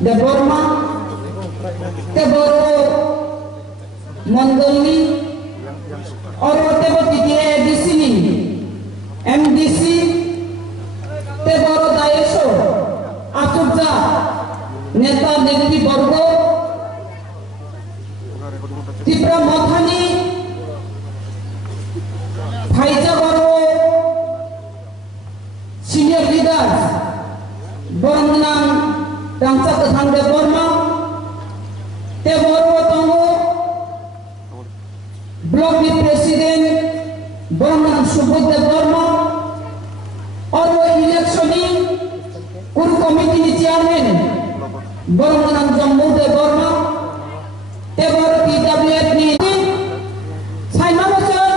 Deborma, Teboro Mondolni, or whatever TTA di sini, MDC, Teboro Daeso, Atubza, Neta Negri Borgo, Tipra Mothani, Phaija Borgo, senior leaders, Bornang, Tangsa Ketang Deborma, Teboro Tongo, Block the President, Bornang Subut Deborma, Orwo Electioning, Kuru Committee Chairman, Bornang Jammu Deborma, Teboro TWF ni, Saimanosan,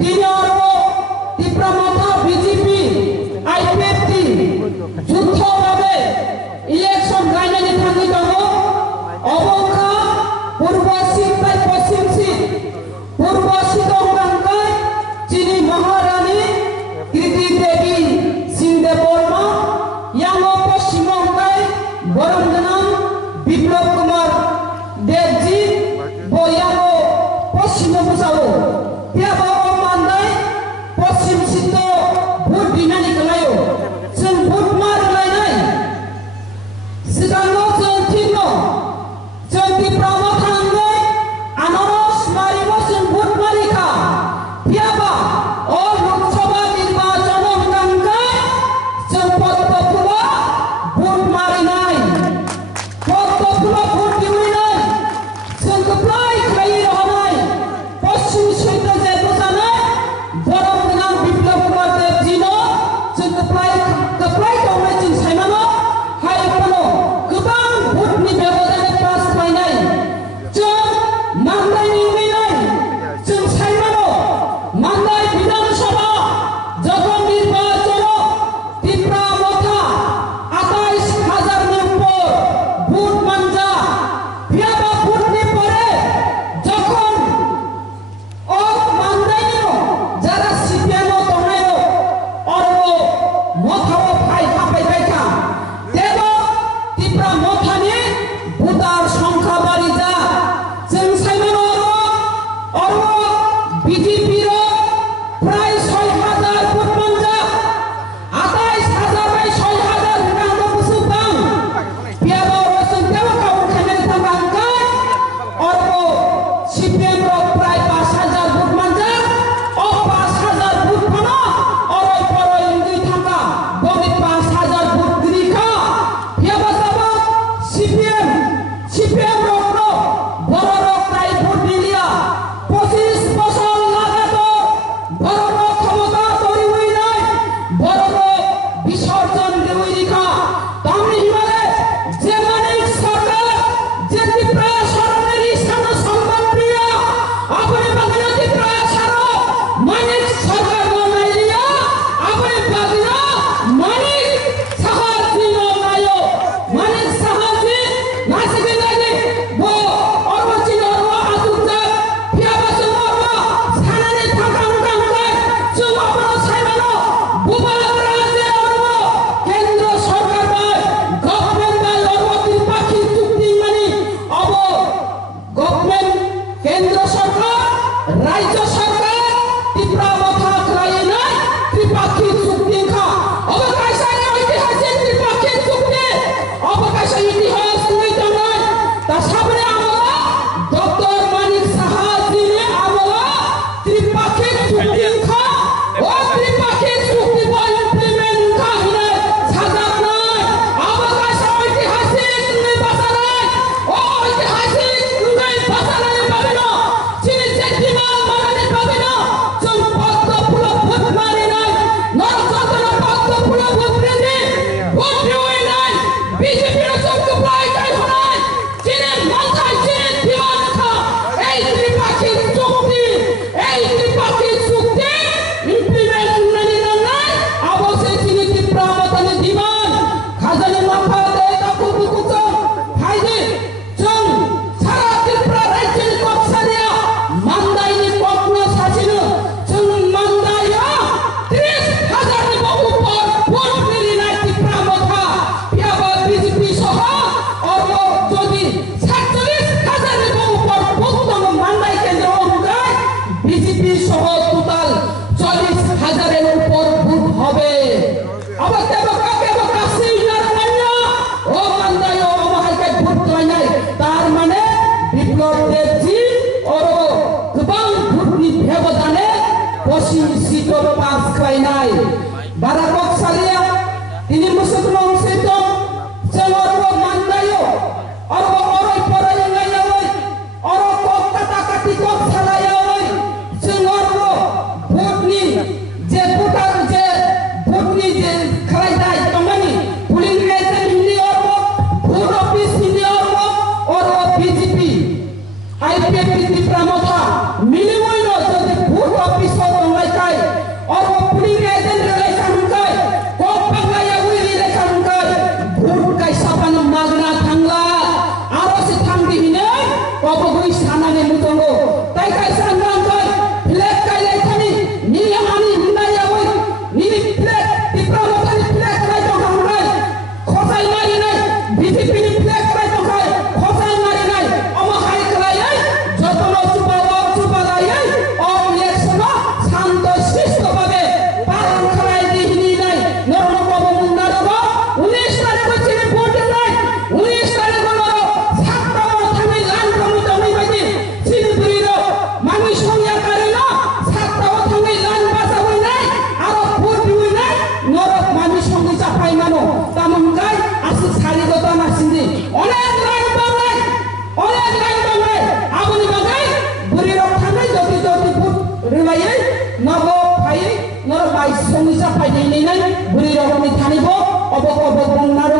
Tinoro, Tipramata BJP, IPFT, Jutho Rabe, Election Gainani Thani Tongo, Obongka, Purwasi Pai Pasim Sit, Purwasi Dongangkai, Chini Maharani, Kriti Devi, Singh Deborma, Yango Paschimongkai, Boromdanam, Biplop Kumar BJP ni flex bai to kai khosai mari nai omo hai khlai ai jotono chubalai ai o election শান্ত শিষ্টভাবে পালন করাই দিইনি নাই নরেন্দ্র বাবু মুন্ডা দাও 19 তারিখ হচ্ছে vote নাই 19 তারিখ হলো সাতটা থামি লাইন কমিটি হই বাইদি সিলপুরির মানুষ সংখ্যা করে না সাতটা থামি লাইন বাসা হই নাই আর ভোট হই নাই নরক মানুষ সংখ্যা চাপাই মানো তামন গাই আসি সারিগত নাসিনি অনেক লাইন বাংলায় আপনি বাগাই বুড়ির থানায় যদি ভোট রিলাই নব ফাই নর বাই সংখ্যা চাপাই নাই বুড়ির অবনি থানিব অবক বংনার